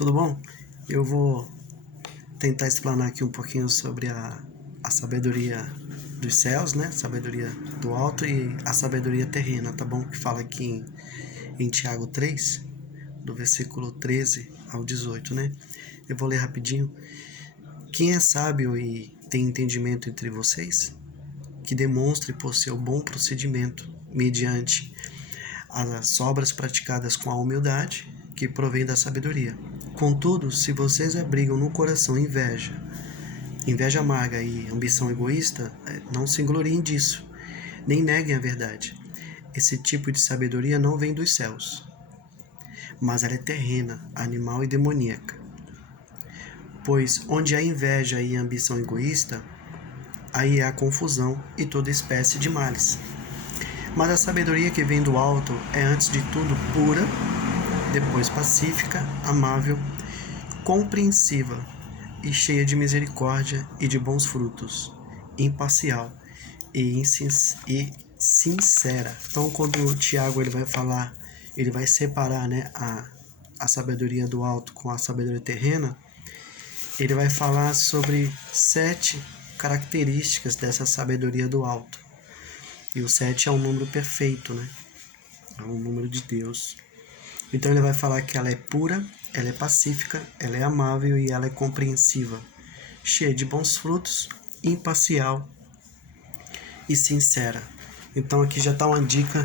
tudo bom? Eu vou tentar explanar aqui um pouquinho sobre a sabedoria dos céus, né? Sabedoria do alto e a sabedoria terrena, tá bom? Que fala aqui em Tiago 3, do versículo 13 ao 18, né? Eu vou ler rapidinho. Quem é sábio e tem entendimento entre vocês? Que demonstre por seu bom procedimento, mediante as obras praticadas com a humildade, que provém da sabedoria. Contudo, se vocês abrigam no coração inveja amarga e ambição egoísta, não se gloriem disso, nem neguem a verdade. Esse tipo de sabedoria não vem dos céus, mas ela é terrena, animal e demoníaca. Pois onde há inveja e ambição egoísta, aí há confusão e toda espécie de males. Mas a sabedoria que vem do alto é antes de tudo pura, depois pacífica, amável, compreensiva e cheia de misericórdia e de bons frutos, imparcial e sincera. Então, quando o Tiago ele vai falar, ele vai separar, né, a sabedoria do alto com a sabedoria terrena, ele vai falar sobre 7 características dessa sabedoria do alto. E o 7 é um número perfeito, né? É um número de Deus. Então ele vai falar que ela é pura, ela é pacífica, ela é amável e ela é compreensiva, cheia de bons frutos, imparcial e sincera. Então aqui já está uma dica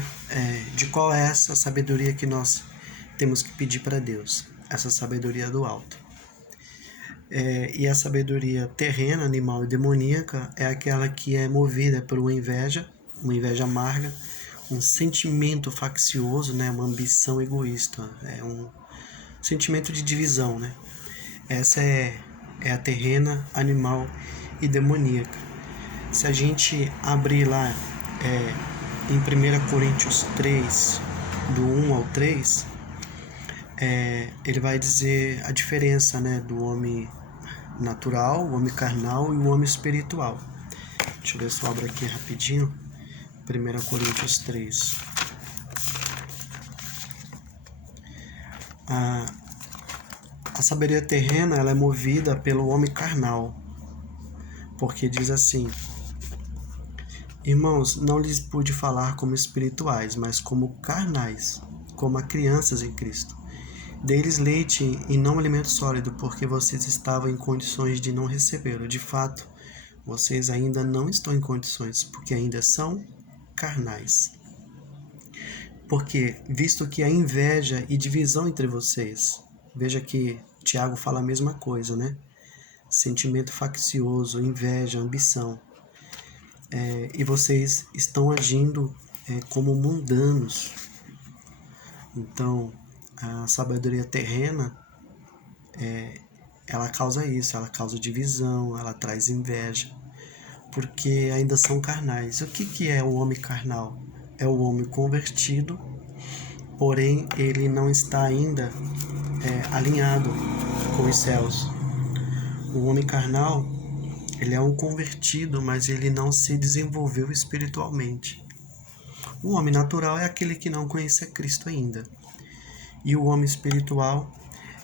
de qual é essa sabedoria que nós temos que pedir para Deus, essa sabedoria do alto. E a sabedoria terrena, animal e demoníaca é aquela que é movida por uma inveja amarga, um sentimento faccioso, né, uma ambição egoísta, um sentimento de divisão, né? Essa é a terrena, animal e demoníaca. Se a gente abrir lá em 1 Coríntios 3, do 1 ao 3, ele vai dizer a diferença, né, do homem natural, o homem carnal e o homem espiritual. Deixa eu ver se eu abro aqui rapidinho. 1 Coríntios 3. A sabedoria terrena ela é movida pelo homem carnal, porque diz assim: Irmãos, não lhes pude falar como espirituais, mas como carnais, como a crianças em Cristo. Dei-lhes leite e não alimento sólido, porque vocês estavam em condições de não recebê-lo. De fato, vocês ainda não estão em condições, porque ainda são carnais. Porque, visto que há inveja e divisão entre vocês, veja que Tiago fala a mesma coisa, né? Sentimento faccioso, inveja, ambição. E vocês estão agindo como mundanos. Então, a sabedoria terrena, ela causa isso, ela causa divisão, ela traz inveja, porque ainda são carnais. O que é o homem carnal? É o homem convertido, porém ele não está ainda alinhado com os céus. O homem carnal, ele é um convertido, mas ele não se desenvolveu espiritualmente. O homem natural é aquele que não conhece Cristo ainda. E o homem espiritual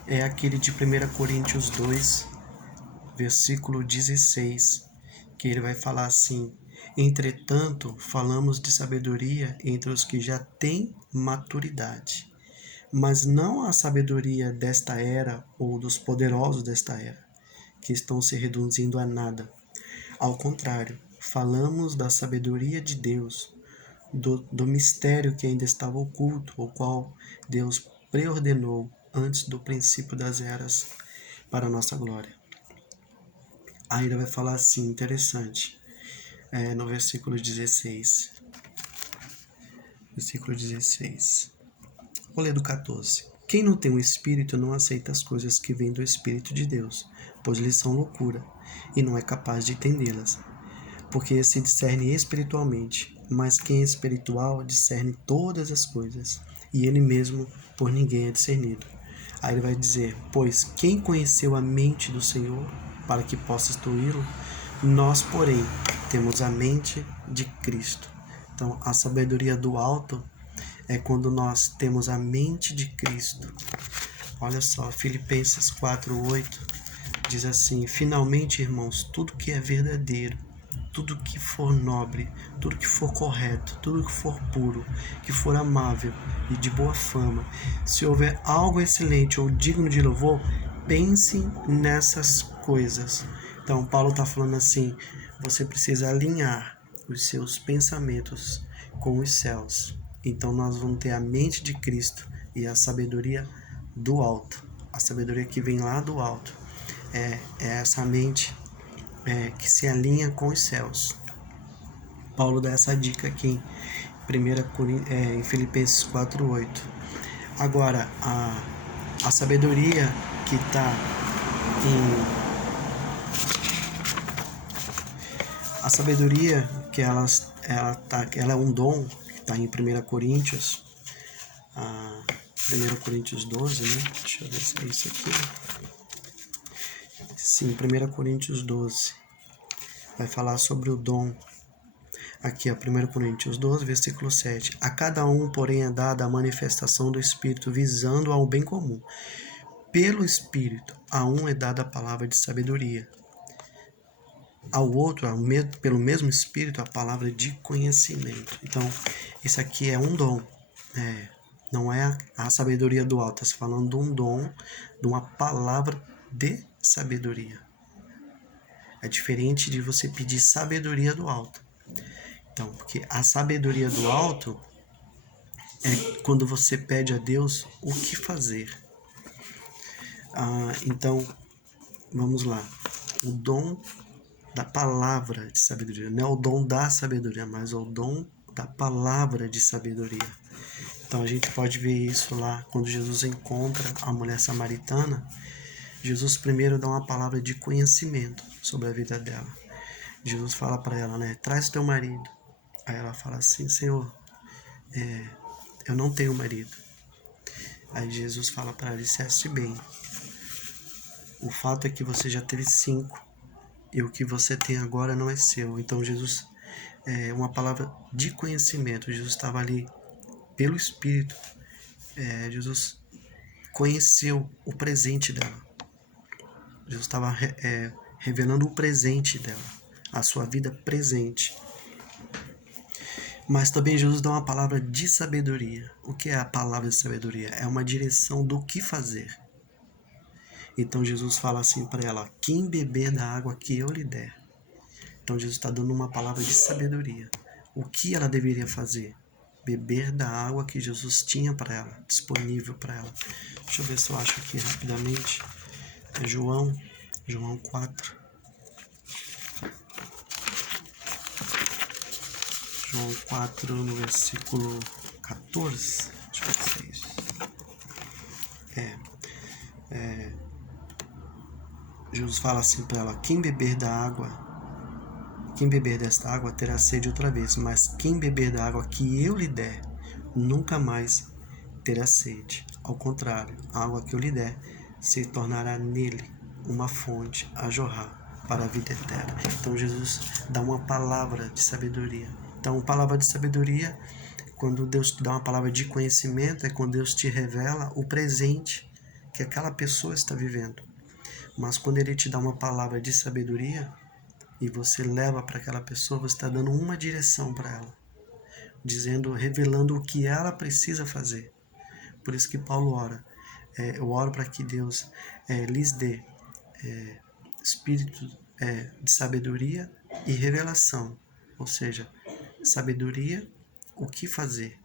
é aquele de 1 Coríntios 2, versículo 16, que ele vai falar assim: Entretanto, falamos de sabedoria entre os que já têm maturidade, mas não a sabedoria desta era ou dos poderosos desta era, que estão se reduzindo a nada. Ao contrário, falamos da sabedoria de Deus, do mistério que ainda estava oculto, o qual Deus preordenou antes do princípio das eras para a nossa glória. Aí ele vai falar assim, interessante, no versículo 16. Versículo 16. Vou ler do 14. Quem não tem o Espírito não aceita as coisas que vêm do Espírito de Deus, pois lhes são loucura, e não é capaz de entendê-las, porque se discerne espiritualmente, mas quem é espiritual discerne todas as coisas, e ele mesmo por ninguém é discernido. Aí ele vai dizer: pois quem conheceu a mente do Senhor para que possa instruí-lo? Nós, porém, temos a mente de Cristo. Então, a sabedoria do alto é quando nós temos a mente de Cristo. Olha só, Filipenses 4:8 diz assim: finalmente, irmãos, tudo que é verdadeiro, tudo que for nobre, tudo que for correto, tudo que for puro, que for amável e de boa fama, se houver algo excelente ou digno de louvor, pensem nessas coisas. Então, Paulo está falando assim: você precisa alinhar os seus pensamentos com os céus. Então, nós vamos ter a mente de Cristo e a sabedoria do alto. A sabedoria que vem lá do alto. É essa mente que se alinha com os céus. Paulo dá essa dica aqui em Filipenses 4:8. Agora, a sabedoria que está a sabedoria que ela é um dom que está em 1 Coríntios, 1 Coríntios 12, né? Deixa eu ver se é isso aqui. Sim, 1 Coríntios 12 vai falar sobre o dom. Aqui, 1 Coríntios 12, versículo 7. A cada um, porém, é dada a manifestação do Espírito, visando ao bem comum. Pelo Espírito, a um é dada a palavra de sabedoria. Ao outro, pelo mesmo Espírito, a palavra de conhecimento. Então, isso aqui é um dom. Não é a sabedoria do alto. Está falando de um dom, de uma palavra de sabedoria. É diferente de você pedir sabedoria do alto. Então, porque a sabedoria do alto é quando você pede a Deus o que fazer. Então, vamos lá. O dom da palavra de sabedoria. Não é o dom da sabedoria, mas o dom da palavra de sabedoria. Então, a gente pode ver isso lá quando Jesus encontra a mulher samaritana. Jesus primeiro dá uma palavra de conhecimento sobre a vida dela. Jesus fala para ela, né? Traz teu marido. Aí ela fala assim: Senhor, eu não tenho marido. Aí Jesus fala para ela: disseste bem. O fato é que você já teve 5 e o que você tem agora não é seu. Então Jesus, uma palavra de conhecimento. Jesus estava ali pelo Espírito. Jesus conheceu o presente dela. Jesus estava revelando o presente dela, a sua vida presente. Mas também Jesus dá uma palavra de sabedoria. O que é a palavra de sabedoria? É uma direção do que fazer. Então Jesus fala assim para ela: quem beber da água que eu lhe der. Então Jesus está dando uma palavra de sabedoria. O que ela deveria fazer? Beber da água que Jesus tinha para ela, disponível para ela. Deixa eu ver se eu acho aqui rapidamente. É João 4. João 4, no versículo 14. Deixa eu ver se é isso. Jesus fala assim para ela: quem beber desta água terá sede outra vez, mas quem beber da água que eu lhe der, nunca mais terá sede. Ao contrário, a água que eu lhe der se tornará nele uma fonte a jorrar para a vida eterna. Então Jesus dá uma palavra de sabedoria. Então, palavra de sabedoria, quando Deus te dá uma palavra de conhecimento, é quando Deus te revela o presente que aquela pessoa está vivendo. Mas quando Ele te dá uma palavra de sabedoria e você leva para aquela pessoa, você está dando uma direção para ela, revelando o que ela precisa fazer. Por isso que Paulo ora. Eu oro para que Deus lhes dê espírito de sabedoria e revelação. Ou seja, sabedoria, o que fazer,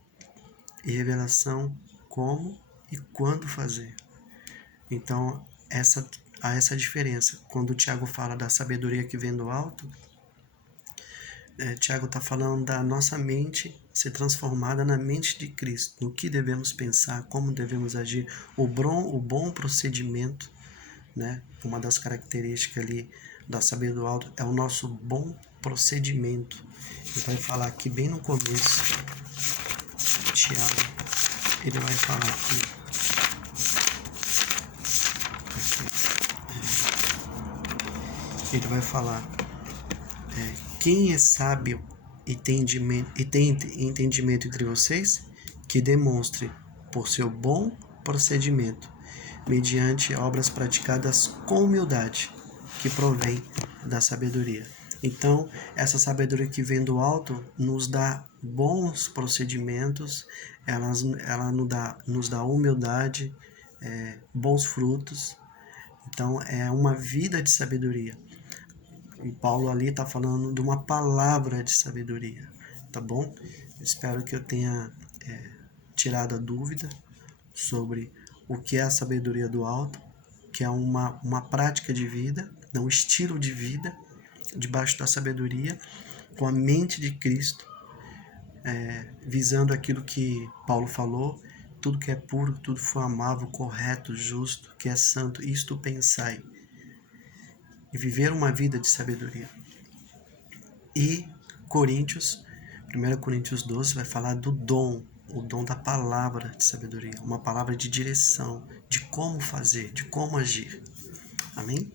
e revelação, como e quando fazer. Então, há essa diferença. Quando o Tiago fala da sabedoria que vem do alto, Tiago está falando da nossa mente ser transformada na mente de Cristo, no que devemos pensar, como devemos agir, o bom procedimento, né? Uma das características ali da sabedoria do alto é o nosso bom procedimento. Ele vai falar aqui bem no começo, Tiago, ele vai falar aqui. Ele vai falar: quem é sábio e tem entendimento entre vocês, que demonstre por seu bom procedimento, mediante obras praticadas com humildade, que provém da sabedoria. Então, essa sabedoria que vem do alto nos dá bons procedimentos, ela nos dá humildade, bons frutos. Então, é uma vida de sabedoria. E Paulo ali está falando de uma palavra de sabedoria, tá bom? Espero que eu tenha tirado a dúvida sobre o que é a sabedoria do alto, que é uma prática de vida, um estilo de vida, debaixo da sabedoria, com a mente de Cristo, visando aquilo que Paulo falou, tudo que é puro, tudo for amável, correto, justo, que é santo, isto pensai. E viver uma vida de sabedoria. E Coríntios, 1 Coríntios 12, vai falar do dom, o dom da palavra de sabedoria, uma palavra de direção, de como fazer, de como agir. Amém?